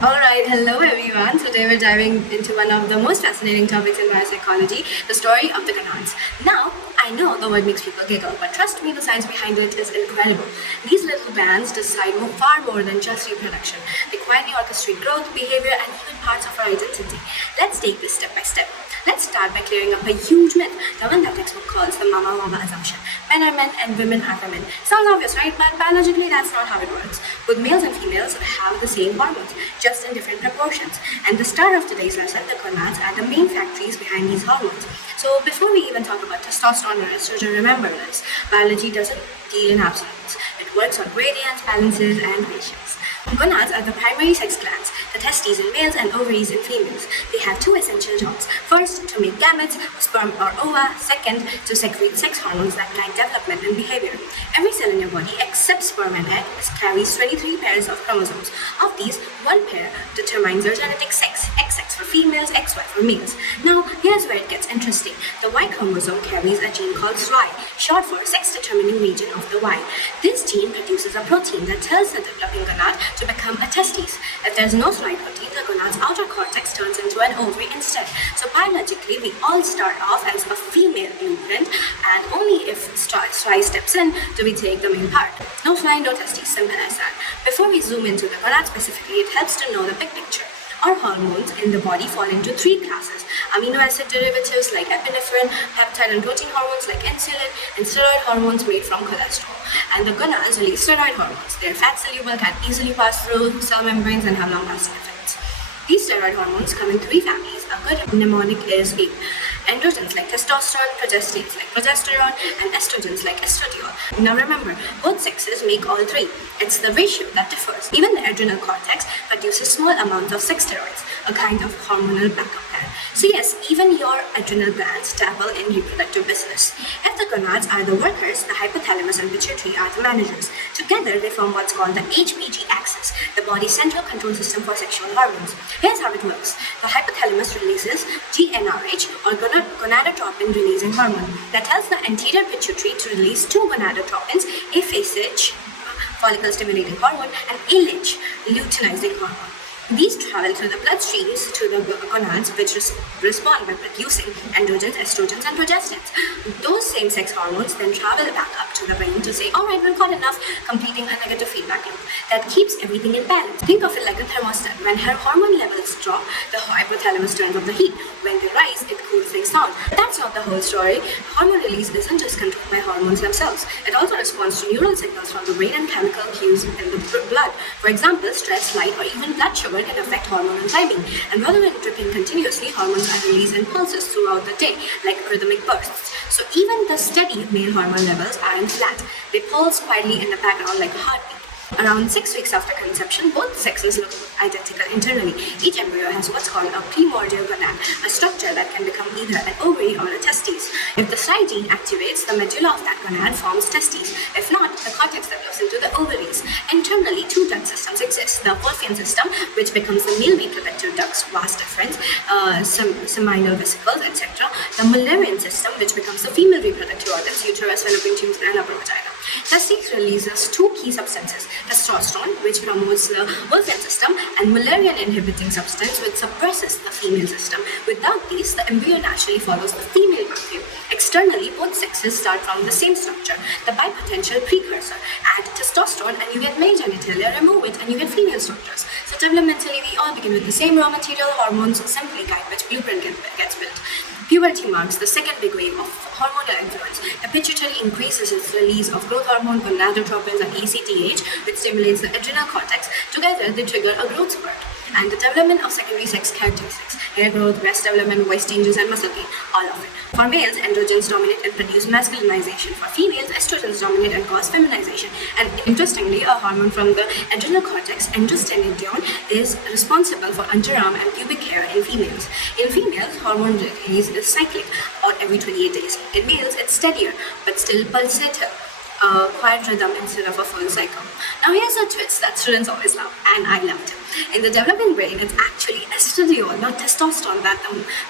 Alright, hello everyone. Today we're diving into one of the most fascinating topics in biopsychology, the story of the gonads. Now, I know the word makes people giggle, but trust me, the science behind it is incredible. These little glands decide far more than just reproduction. They quietly orchestrate growth, behavior, and even parts of our identity. Let's take this step by step. Let's start by clearing up a huge myth, the one that textbook calls the mama mama assumption. Men are men and women are women. Sounds obvious, right? But biologically, that's not how it works. Both males and females have the same hormones, just in different proportions. And the star of today's lesson, the gonads, are the main factories behind these hormones. So before we even talk about testosterone or estrogen, remember this: biology doesn't deal in absolutes. It works on gradients, balances, and ratios. Gonads are the primary sex glands, the testes in males and ovaries in females. They have two essential jobs. First, to make gametes, sperm or ova. Second, to secrete sex hormones that guide development and behavior. Every cell in your body, except sperm and egg, carries 23 pairs of chromosomes. Of these, one pair determines their genetic sex, XX for females, XY for males. Now, here's where it gets interesting. The Y chromosome carries a gene called SRY, short for sex-determining region of the Y. This gene produces a protein that tells the developing gonad to become a testes. If there's no SRY protein, the gonad's outer cortex turns into an ovary instead. So biologically, we all start off as a female blueprint, and only if SRY steps in do we take the male part. No SRY, no testes, simple as that. Before we zoom into the gonad specifically, it helps to know the big picture. Our hormones in the body fall into three classes: amino acid derivatives like epinephrine, peptide and protein hormones like insulin, and steroid hormones made from cholesterol. And the gonads release steroid hormones. They're fat soluble, can easily pass through cell membranes, and have long-lasting effects. These steroid hormones come in three families. A good mnemonic is AIM. Androgens like testosterone, progestins like progesterone, and estrogens like estradiol. Now remember, both sexes make all three. It's the ratio that differs. Even the adrenal cortex produces small amounts of sex steroids, a kind of hormonal backup plan. So yes, even your adrenal glands dabble in reproductive business. If the gonads are the workers, the hypothalamus and pituitary are the managers. Together, they form what's called the HPG axis, the body's central control system for sexual hormones. Here's how it works. The hypothalamus releases GnRH, or gonadotropin releasing hormone, that tells the anterior pituitary to release two gonadotropins, FSH, follicle stimulating hormone, and LH, luteinizing hormone. These travel through the bloodstreams to the gonads, which respond by producing androgens, estrogens, and progestins. Those same sex hormones then travel back up to the brain to say, alright, we've got enough, completing a negative feedback loop that keeps everything in balance. Think of it like a thermostat. When her hormone levels drop, the hypothalamus turns up the heat. When they rise, it cools things down. But that's not the whole story. Hormone release isn't just controlled by hormones themselves. It also responds to neural signals from the brain and chemical cues in the blood. For example, stress, light, or even blood sugar can affect hormonal timing, and rather than dripping continuously, hormones are released in pulses throughout the day, like rhythmic bursts. So even the steady male hormone levels aren't flat. They pulse quietly in the background like a heartbeat. Around 6 weeks after conception, both sexes look identical internally. Each embryo has what's called a primordial gonad, a structure that can become either an ovary or a testes. If the SRY gene activates, the medulla of that gonad forms testes. If not, the cortex develops into the ovaries. Internally, two duct systems exist: the Wolffian system, which becomes the male reproductive ducts, vast difference, seminal vesicles, etc. The Mullerian system, which becomes the female reproductive organs, uterus, fallopian tubes, and upper vagina. Testes releases two key substances: testosterone, which promotes the Wolffian system, and Mullerian inhibiting substance, which suppresses the female system. Without these, the embryo naturally follows the female pathway. Externally, both sexes start from the same structure, the bipotential precursor. Add testosterone and you get male genitalia, remove it and you get female structures. So developmentally, we all begin with the same raw material, hormones, simply guide which blueprint gets built. Puberty marks the second big wave of hormonal influence. The pituitary increases its release of growth hormone, gonadotropins, and ACTH, which stimulates the adrenal cortex. Together, they trigger a growth spurt. And the development of secondary sex characteristics: hair growth, breast development, voice changes, and muscle gain, all of it. For males, androgens dominate and produce masculinization. For females, estrogens dominate and cause feminization. And interestingly, a hormone from the adrenal cortex, androstenedione, is responsible for underarm and pubic hair in females. In females, hormone release is cyclic, or every 28 days. In males, it's steadier, but still pulsative. A quiet rhythm instead of a full cycle. Now here's a twist that students always love, and I loved it. In the developing brain, it's actually estradiol, not testosterone, that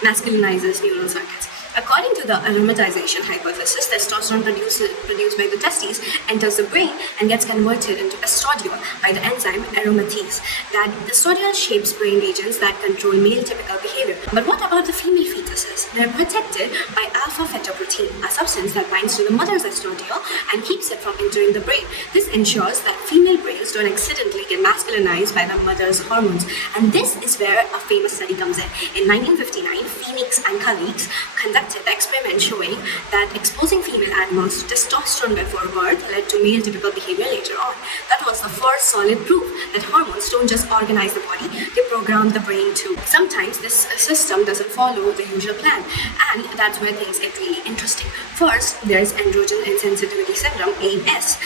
masculinizes neural circuits. According to the aromatization hypothesis, testosterone produced by the testes enters the brain and gets converted into estradiol by the enzyme aromatase. That estradiol shapes brain regions that control male typical behavior. But what about the female fetuses? They are protected by alpha-fetoprotein, a substance that binds to the mother's estradiol and keeps it from entering the brain. This ensures that female brains don't accidentally get masculinized by the mother's hormones. And this is where a famous study comes in. In 1959, Phoenix and colleagues conducted an experiment showing that exposing female animals to testosterone before birth led to male typical behavior later on. That was the first solid proof that hormones don't just organize the body, they program the brain too. Sometimes this system doesn't follow the usual plan, and that's where things get really interesting. First, there is androgen insensitivity syndrome, AIS,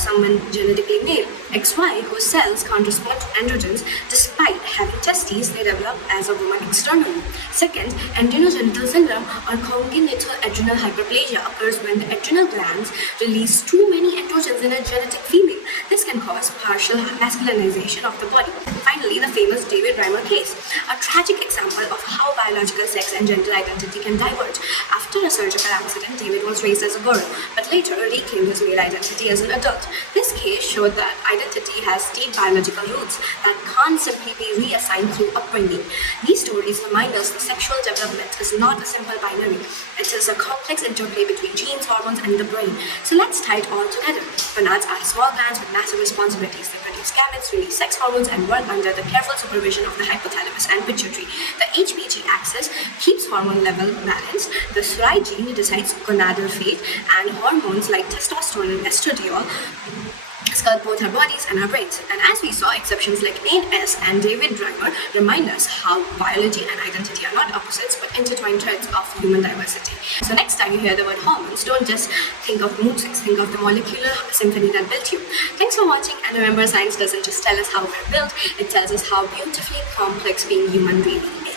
someone genetically male, XY, whose cells can't respond to androgens despite having testes they develop as a woman externally. Second, androgenital syndrome or congenital adrenal hyperplasia occurs when the adrenal glands release too many androgens in a genetic female. This can cause partial masculinization of the body. Finally, the famous David Reimer case, a tragic example of how biological sex and gender identity can diverge. After a surgical accident, David was raised as a girl, but later reclaimed his male identity as an adult. This case showed that identity has deep biological roots that can't simply be reassigned through upbringing. These stories remind us that sexual development is not a simple binary. It is a complex interplay between genes, hormones, and the brain. So let's tie it all together. Gonads are small glands with massive responsibilities. They produce gametes, release sex hormones, and work under the careful supervision of the hypothalamus and pituitary. The HPG axis keeps hormone level balanced. The SRI gene decides gonadal fate, and hormones like testosterone and estradiol skirt both our bodies and our brains. And as we saw, exceptions like AIS and David Reimer remind us how biology and identity are not opposites but intertwined threads of human diversity. So next time you hear the word hormones, don't just think of mood swings, think of the molecular symphony that built you. Thanks for watching, and remember, science doesn't just tell us how we're built, it tells us how beautifully complex being human really is.